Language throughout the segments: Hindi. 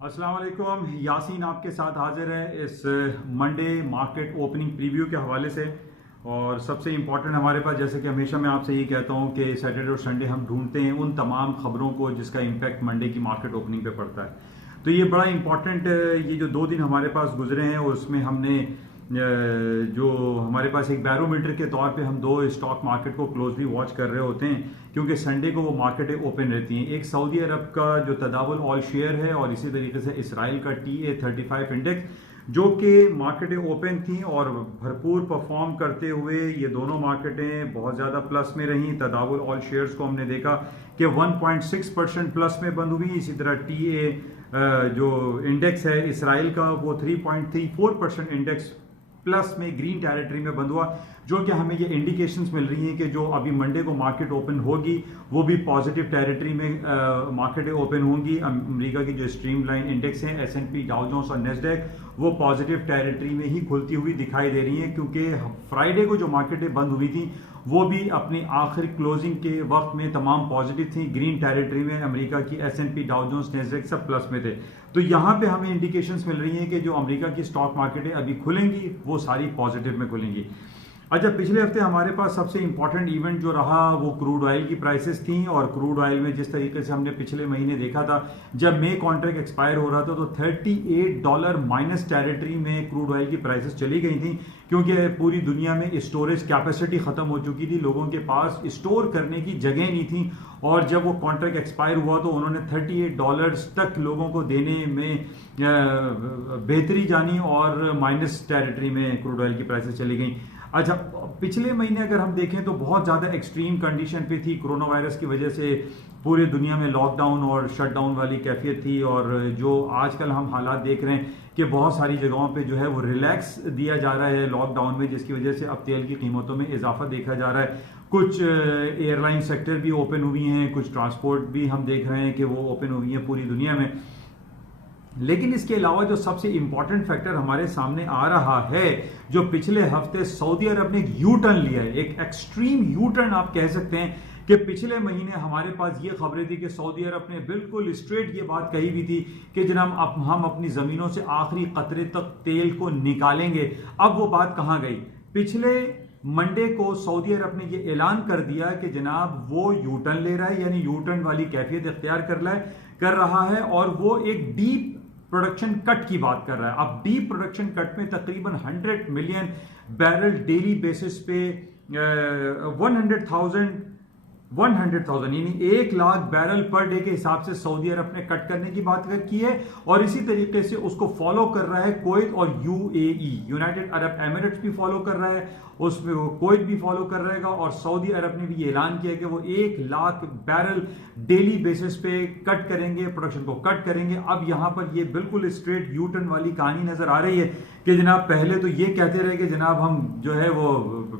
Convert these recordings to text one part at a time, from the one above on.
अस्सलाम वालेकुम, यासीन आपके साथ हाजिर है इस मंडे मार्केट ओपनिंग प्रीव्यू के हवाले से। और सबसे इम्पॉर्टेंट हमारे पास, जैसे कि हमेशा मैं आपसे यही कहता हूं कि सैटरडे और संडे हम ढूंढते हैं उन तमाम खबरों को जिसका इम्पैक्ट मंडे की मार्केट ओपनिंग पे पड़ता है। तो ये बड़ा इम्पॉर्टेंट, ये जो 2 दिन हमारे पास गुजरे हैं उसमें हमने जो हमारे पास एक बैरोमीटर के तौर पे हम 2 स्टॉक मार्केट को क्लोजली वॉच कर रहे होते हैं, क्योंकि संडे को वो मार्केटें ओपन रहती हैं। एक सऊदी अरब का जो तदावुल ऑल शेयर है और इसी तरीके से इसराइल का TA35 इंडेक्स, जो कि मार्केटें ओपन थी और भरपूर परफॉर्म करते हुए ये दोनों मार्केटें बहुत ज़्यादा प्लस में रहीं। तदावुल ऑल शेयर्स को हमने देखा कि 1.6% प्लस में बंद हुई। इसी तरह TA जो इंडेक्स है इसराइल का, वो 3.34% इंडेक्स प्लस में ग्रीन टेरिटरी में बंद हुआ, जो कि हमें ये इंडिकेशंस मिल रही हैं कि जो अभी मंडे को मार्केट ओपन होगी वो भी पॉजिटिव टेरिटरी में मार्केटें ओपन होंगी। अमेरिका की जो स्ट्रीमलाइन इंडेक्स हैं S&P, डाउ जोन्स और नेस्डैक, वो पॉजिटिव टेरिटरी में ही खुलती हुई दिखाई दे रही हैं, क्योंकि फ्राइडे को जो मार्केटें बंद हुई थी वो भी अपनी आखिरी क्लोजिंग के वक्त में तमाम पॉजिटिव थी। ग्रीन टेरिटरी में अमेरिका की S&P, डाउ जोन्स, नेस्डैक सब प्लस में थे। तो यहाँ पे हमें इंडिकेशंस मिल रही हैं कि जो अमेरिका की स्टॉक मार्केटें अभी खुलेंगी वो सारी पॉजिटिव में खुलेंगी। अच्छा, पिछले हफ्ते हमारे पास सबसे इंपॉर्टेंट इवेंट जो रहा वो क्रूड ऑयल की प्राइसेस थी। और क्रूड ऑयल में जिस तरीके से हमने पिछले महीने देखा था, जब मे कॉन्ट्रैक्ट एक्सपायर हो रहा था तो $38 माइनस टेरिटरी में क्रूड ऑयल की प्राइसेस चली गई थी, क्योंकि पूरी दुनिया में स्टोरेज कैपेसिटी खत्म हो चुकी थी, लोगों के पास स्टोर करने की जगह नहीं थी। और जब वो कॉन्ट्रैक्ट एक्सपायर हुआ तो उन्होंने $38 तक लोगों को देने में बेहतरी जानी और माइनस टेरिटरी में क्रूड ऑयल की प्राइसेस चली गई। अच्छा, पिछले महीने अगर हम देखें तो बहुत ज़्यादा एक्सट्रीम कंडीशन पे थी। कोरोना वायरस की वजह से पूरे दुनिया में लॉकडाउन और शटडाउन वाली कैफियत थी। और जो आजकल हम हालात देख रहे हैं कि बहुत सारी जगहों पे जो है वो रिलैक्स दिया जा रहा है लॉकडाउन में, जिसकी वजह से अब तेल की कीमतों में इजाफा देखा जा रहा है। कुछ एयरलाइन सेक्टर भी ओपन हुई हैं, कुछ ट्रांसपोर्ट भी हम देख रहे हैं कि वो ओपन हुई हैं पूरी दुनिया में। लेकिन इसके अलावा जो सबसे इंपॉर्टेंट फैक्टर हमारे सामने आ रहा है, जो पिछले हफ्ते सऊदी अरब ने एक यू टर्न लिया है, एक एक्सट्रीम यू टर्न आप कह सकते हैं। कि पिछले महीने हमारे पास ये खबरें थी कि सऊदी अरब ने बिल्कुल स्ट्रेट ये बात कही भी थी कि जनाब हम अपनी जमीनों से आखिरी कतरे तक तेल को निकालेंगे। अब वो बात कहां गई? पिछले मंडे को सऊदी अरब ने ये ऐलान कर दिया कि जनाब वो यू टर्न ले रहा है, यानी यू टर्न वाली कैफियत इख्तियार कर रहा है, और वो एक डीप प्रोडक्शन कट की बात कर रहा है। अब डीप प्रोडक्शन कट में तकरीबन 100 मिलियन बैरल डेली बेसिस पे 100,000 यानी 1 लाख बैरल पर डे के हिसाब से सऊदी अरब ने कट करने की बात की है। और इसी तरीके से उसको फॉलो कर रहा है कुवैत और UAE, यूनाइटेड अरब एमिरेट्स भी फॉलो कर रहा है, उसमें वो कुवैत भी फॉलो कर रहेगा। और सऊदी अरब ने भी ऐलान किया कि वो 1 लाख बैरल डेली बेसिस पे कट करेंगे, प्रोडक्शन को कट करेंगे। अब यहां पर ये बिल्कुल स्ट्रेट यू टर्न वाली कहानी नजर आ रही है कि जनाब पहले तो ये कहते रहे कि जनाब हम जो है वो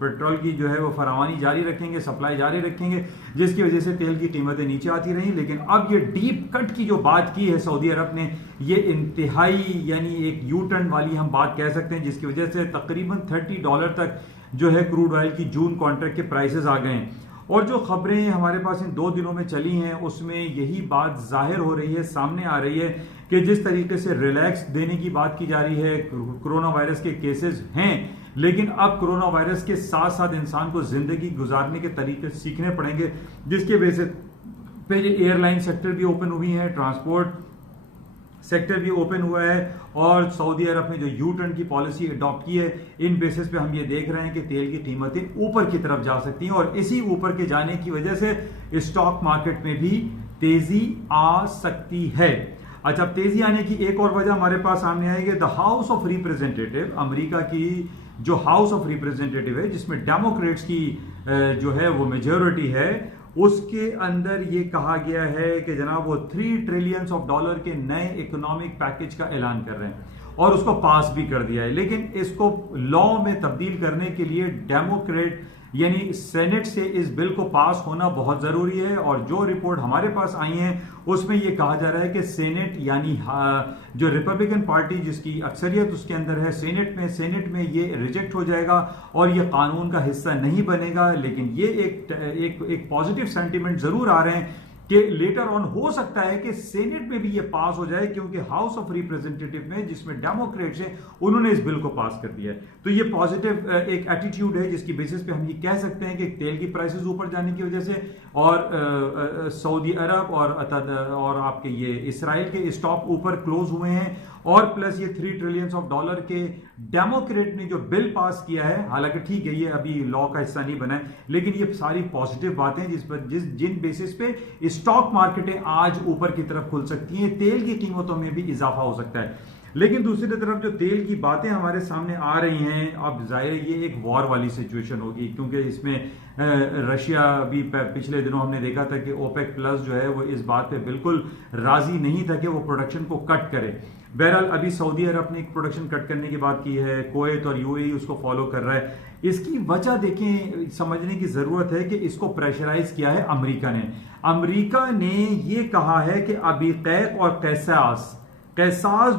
पेट्रोल की जो है वो फरावानी जारी रखेंगे, सप्लाई जारी रखेंगे, जिसकी वजह से तेल की कीमतें नीचे आती रहीं। लेकिन अब ये डीप कट की जो बात की है सऊदी अरब ने, ये इंतहाई यानी एक यू टर्न वाली हम बात कह सकते हैं, जिसकी वजह से तकरीबन $30 तक जो है क्रूड ऑयल की जून कॉन्ट्रैक्ट के प्राइसेस आ गए हैं। और जो खबरें हमारे पास इन 2 दिनों में चली हैं उसमें यही बात जाहिर हो रही है, सामने आ रही है कि जिस तरीके से रिलैक्स देने की बात की जा रही है, कोरोना वायरस के केसेस हैं, लेकिन अब कोरोना वायरस के साथ साथ इंसान को जिंदगी गुजारने के तरीके सीखने पड़ेंगे, जिसके बेसिस पे एयरलाइन सेक्टर भी ओपन हुई है, ट्रांसपोर्ट सेक्टर भी ओपन हुआ है। और सऊदी अरब ने जो यू टर्न की पॉलिसी अडॉप्ट की है, इन बेसिस पे हम ये देख रहे हैं कि तेल की कीमतें ऊपर की तरफ जा सकती हैं, और इसी ऊपर के जाने की वजह से स्टॉक मार्केट में भी तेजी आ सकती है। अच्छा, तेजी आने की एक और वजह हमारे पास सामने आएगी। The house of representative, America की जो हाउस ऑफ रिप्रेजेंटेटिव है, जिसमें डेमोक्रेट्स की जो है वो मेजोरिटी है, उसके अंदर ये कहा गया है कि जनाब वो $3 ट्रिलियन के नए इकोनॉमिक पैकेज का ऐलान कर रहे हैं और उसको पास भी कर दिया है। लेकिन इसको लॉ में तब्दील करने के लिए डेमोक्रेट यानी सेनेट से इस बिल को पास होना बहुत जरूरी है। और जो रिपोर्ट हमारे पास आई है उसमें यह कहा जा रहा है कि सेनेट यानी जो रिपब्लिकन पार्टी जिसकी अक्सरियत उसके अंदर है सेनेट में ये रिजेक्ट हो जाएगा और ये कानून का हिस्सा नहीं बनेगा। लेकिन ये एक पॉजिटिव सेंटीमेंट जरूर आ रहे हैं कि लेटर ऑन हो सकता है कि सेनेट में भी ये पास हो जाए, क्योंकि हाउस ऑफ रिप्रेजेंटेटिव में जिसमें डेमोक्रेट्स हैं उन्होंने इस बिल को पास कर दिया है। तो ये पॉजिटिव एक एटीट्यूड है जिसकी बेसिस पे हम ये कह सकते हैं कि तेल की प्राइसेस ऊपर जाने की वजह से और सऊदी अरब और आपके ये इसराइल के स्टॉक ऊपर क्लोज हुए हैं, और प्लस ये $3 ट्रिलियन के डेमोक्रेट ने जो बिल पास किया है, हालांकि ठीक है ये अभी लॉ का हिस्सा नहीं बना है, लेकिन ये सारी पॉजिटिव बातें जिन बेसिस पे स्टॉक मार्केटें आज ऊपर की तरफ खुल सकती हैं, तेल की कीमतों में भी इजाफा हो सकता है। लेकिन दूसरी तरफ जो तेल की बातें हमारे सामने आ रही हैं, अब जाहिर ये एक वॉर वाली सिचुएशन होगी, क्योंकि इसमें रशिया भी पिछले दिनों हमने देखा था कि ओपेक प्लस जो है वो इस बात पे बिल्कुल राजी नहीं था कि वो प्रोडक्शन को कट करे। बहरहाल अभी सऊदी अरब ने एक प्रोडक्शन कट करने की बात की है, कुवैत और यूएई उसको फॉलो कर रहा है। इसकी वजह देखें, समझने की जरूरत है कि इसको प्रेशराइज किया है अमेरिका ने। अमेरिका ने ये कहा है कि अभी कैक और कैसास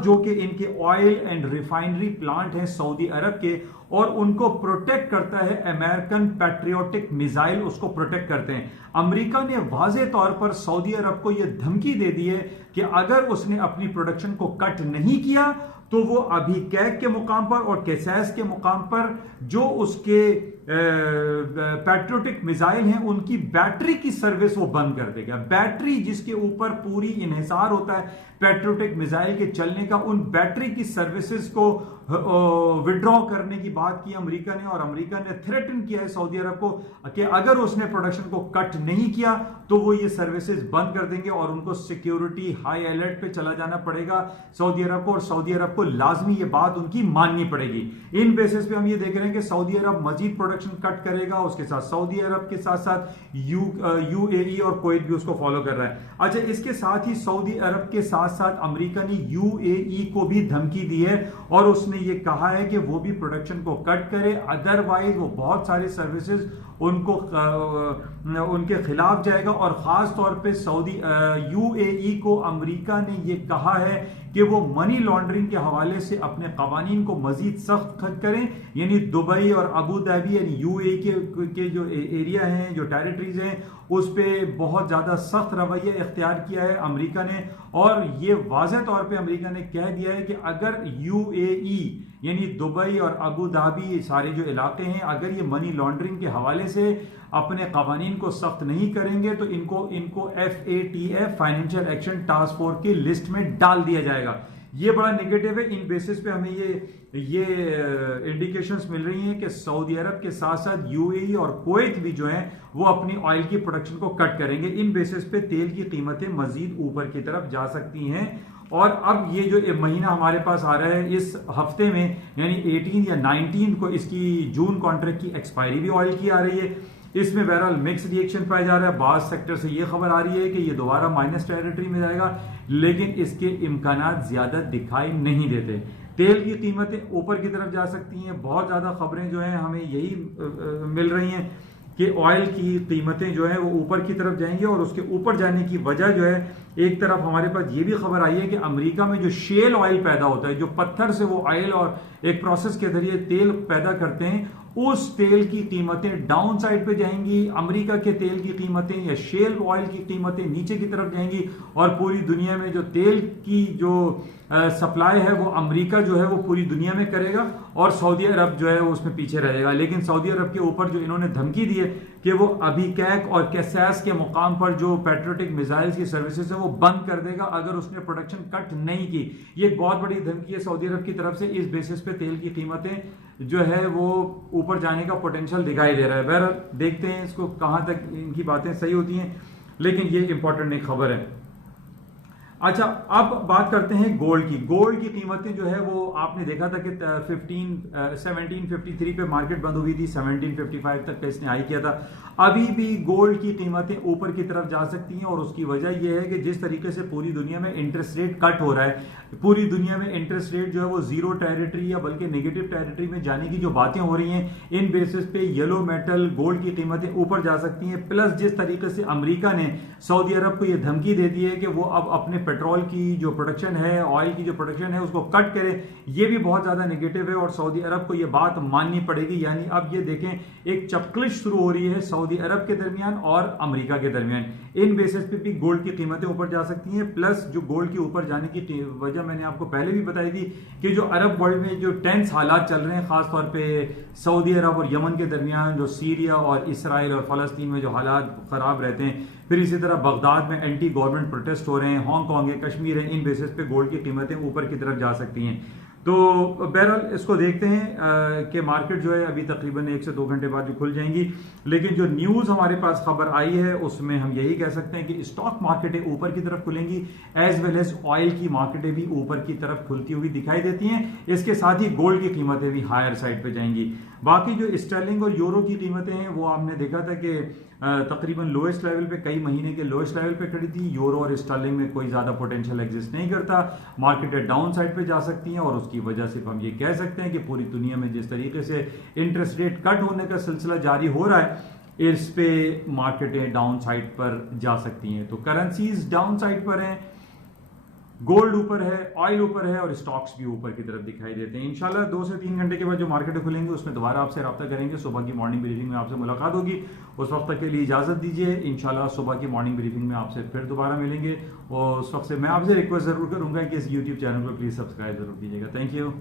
जो कि इनके ऑयल एंड रिफाइनरी प्लांट हैं सऊदी अरब के, और उनको प्रोटेक्ट करता है अमेरिकन पैट्रियोटिक मिसाइल, उसको प्रोटेक्ट करते हैं। अमेरिका ने वाजे तौर पर सऊदी अरब को यह धमकी दे दी है कि अगर उसने अपनी प्रोडक्शन को कट नहीं किया तो वो अभी कैक के मुकाम पर और कैसास के मुकाम पर जो उसके पैट्रियोटिक मिसाइल हैं उनकी बैटरी की सर्विस वो बंद कर देगा। बैटरी जिसके ऊपर पूरी इन्हिसार होता है पैट्रियोटिक मिसाइल के चलने का, उन बैटरी की सर्विसेज को विड्रॉ करने की बात की अमेरिका ने, और अमेरिका ने थ्रेटन किया है सऊदी अरब को कि अगर उसने प्रोडक्शन को कट नहीं किया तो वो ये सर्विसेज बंद कर देंगे और उनको सिक्योरिटी हाई अलर्ट पे चला जाना पड़ेगा सऊदी अरब को, और सऊदी अरब को लाजमी ये बात उनकी माननी पड़ेगी। इन बेसिस पे हम ये देख रहे हैं कि सऊदी अरब मजीद प्रोडक्शन कट करेगा, उसके साथ सऊदी अरब के साथ साथ यूएई और कुवैत भी उसको फॉलो कर रहा है। अच्छा, इसके साथ ही सऊदी अरब के साथ साथ अमेरिका ने यूएई को भी धमकी दी है और उसने ये कहा है कि वो भी प्रोडक्शन को कट करे, अदरवाइज वो बहुत सारे सर्विसेज उनके खिलाफ जाएगा। और खास तौर पे यूएई को अमेरिका ने ये कहा है कि वो मनी लॉन्ड्रिंग के हवाले से अपने कवानीन को मजीद सख्त करें, यानी दुबई और अबू धाबी यानी यूएई के जो एरिया हैं, जो टेरिटरीज हैं, उस पर बहुत ज्यादा सख्त रवैया इख्तियार किया है अमेरिका ने। और ये वाज़ेह तौर पे अमेरिका ने कह दिया है कि अगर यूएई यानी दुबई और अबू धाबी सारे जो इलाके हैं, अगर ये मनी लॉन्ड्रिंग के हवाले से अपने कवानीन को सख्त नहीं करेंगे तो इनको FATF financial action task force की लिस्ट में डाल दिया जाएगा। ये बड़ा नेगेटिव है। इन बेसिस पे हमें ये इंडिकेशंस मिल रही हैं कि सऊदी अरब के साथ साथ यूएई और कुवैत भी जो हैं वो अपनी ऑयल की प्रोडक्शन को कट करेंगे। इन बेसिस पे तेल की कीमतें मजीद ऊपर की तरफ जा सकती हैं। और अब ये जो महीना हमारे पास आ रहा है, इस हफ्ते में यानी 18 या 19 को इसकी जून कॉन्ट्रैक्ट की एक्सपायरी भी ऑयल की आ रही है। इसमें बहरहाल मिक्स रिएक्शन पाया जा रहा है। बाज सेक्टर से ये खबर आ रही है कि ये दोबारा माइनस टेरिटरी में जाएगा, लेकिन इसके इम्कानात ज्यादा दिखाई नहीं देते। तेल की कीमतें ऊपर की तरफ जा सकती हैं। बहुत ज्यादा खबरें जो हैं हमें यही मिल रही हैं कि ऑयल की कीमतें जो है वो ऊपर की तरफ जाएंगी। और उसके ऊपर जाने की वजह जो है, एक तरफ हमारे पास ये भी खबर आई है कि अमेरिका में जो शेल ऑयल पैदा होता है, जो पत्थर से वो ऑयल और एक प्रोसेस के जरिए तेल पैदा करते हैं, उस तेल की कीमतें डाउन साइड पे जाएंगी। अमेरिका के तेल की कीमतें या शेल ऑयल की कीमतें नीचे की तरफ जाएंगी। और पूरी दुनिया में जो तेल की जो सप्लाई है वो अमेरिका जो है वो पूरी दुनिया में करेगा और सऊदी अरब जो है वो उसमें पीछे रहेगा। लेकिन सऊदी अरब के ऊपर जो इन्होंने धमकी दी है कि वो अभी कैक और कैसास के मुकाम पर जो पैट्रियोटिक मिसाइल्स की सर्विसेज है वो बंद कर देगा अगर उसने प्रोडक्शन कट नहीं की। ये एक बहुत बड़ी धमकी है सऊदी अरब की तरफ से। इस बेसिस पे तेल की कीमतें जो है वो ऊपर जाने का पोटेंशियल दिखाई दे रहा है। बहरहाल देखते हैं इसको कहां तक इनकी बातें सही होती हैं, लेकिन ये इंपॉर्टेंट एक खबर है। अच्छा, अब बात करते हैं गोल्ड की। गोल्ड की कीमतें जो है वो आपने देखा था कि 1753 पे मार्केट बंद हुई थी, 1755 तक का इसने हाई किया था। अभी भी गोल्ड की कीमतें ऊपर की तरफ जा सकती हैं और उसकी वजह यह है कि जिस तरीके से पूरी दुनिया में इंटरेस्ट रेट कट हो रहा है, पूरी दुनिया में इंटरेस्ट रेट जो है वो जीरो टेरिटरी या बल्कि नेगेटिव टेरिटरी में जाने की जो बातें हो रही हैं, इन बेसिस पे येलो मेटल गोल्ड की कीमतें ऊपर जा सकती हैं। प्लस जिस तरीके से अमेरिका ने सऊदी अरब को यह धमकी दे दी है कि वो अब अपने पेट्रोल की जो प्रोडक्शन है, ऑयल की जो प्रोडक्शन है, उसको कट करें, ये भी बहुत ज्यादा नेगेटिव है और सऊदी अरब को ये बात माननी पड़ेगी। यानी अब ये देखें एक चपकलिश शुरू हो रही है सऊदी अरब के दरमियान और अमेरिका के दरमियान। इन बेसिस पे भी गोल्ड की कीमतें ऊपर जा सकती हैं। प्लस जो गोल्ड के ऊपर जाने की वजह मैंने आपको पहले भी बताई थी कि जो अरब वर्ल्ड में जो टेंस हालात चल रहे हैं, खासतौर पर सऊदी अरब और यमन के दरमियान, जो सीरिया और इसराइल और फलस्तीन में जो हालात खराब रहते हैं, फिर इसी तरह बगदाद में एंटी गवर्नमेंट प्रोटेस्ट हो रहे हैं, हांगकांग है, कश्मीर है, इन बेसिस पे गोल्ड की कीमतें ऊपर की तरफ जा सकती हैं। तो बहरहाल इसको देखते हैं कि मार्केट जो है अभी तकरीबन 1 से 2 घंटे बाद जो खुल जाएंगी। लेकिन जो न्यूज़ हमारे पास खबर आई है उसमें हम यही कह सकते हैं कि स्टॉक मार्केटें ऊपर की तरफ खुलेंगी, एज वेल एज ऑयल की मार्केटें भी ऊपर की तरफ खुलती हुई दिखाई देती हैं। इसके साथ ही गोल्ड की कीमतें भी हायर साइड पे जाएंगी। बाकी जो स्टर्लिंग और यूरो की कीमतें हैं वो आपने देखा था कि तकरीबन लोएस्ट लेवल पे, कई महीने के लोएस्ट लेवल पे खड़ी थी। यूरो और स्टर्लिंग में कोई ज्यादा पोटेंशियल एग्जिस्ट नहीं करता, मार्केटें डाउन साइड पे जा सकती हैं और उसकी वजह सिर्फ हम ये कह सकते हैं कि पूरी दुनिया में जिस तरीके से इंटरेस्ट रेट कट होने का सिलसिला जारी हो रहा है, इस पे मार्केटें डाउन साइड पर जा सकती हैं। तो करेंसीज डाउन साइड पर हैं, गोल्ड ऊपर है, ऑयल ऊपर है और स्टॉक्स भी ऊपर की तरफ दिखाई देते हैं। इंशाल्लाह 2 से 3 घंटे के बाद जो मार्केटें खुलेंगी उसमें दोबारा आपसे रब्ता करेंगे। सुबह की मॉर्निंग ब्रीफिंग में आपसे मुलाकात होगी। उस वक्त तक के लिए इजाजत दीजिए। इंशाल्लाह सुबह की मॉर्निंग ब्रीफिंग में आपसे फिर दोबारा मिलेंगे और उस वक्त से मैं आपसे रिक्वेस्ट जरूर करूंगा कि इस यूट्यूब चैनल को प्लीज सब्सक्राइब जरूर कीजिएगा। Thank you.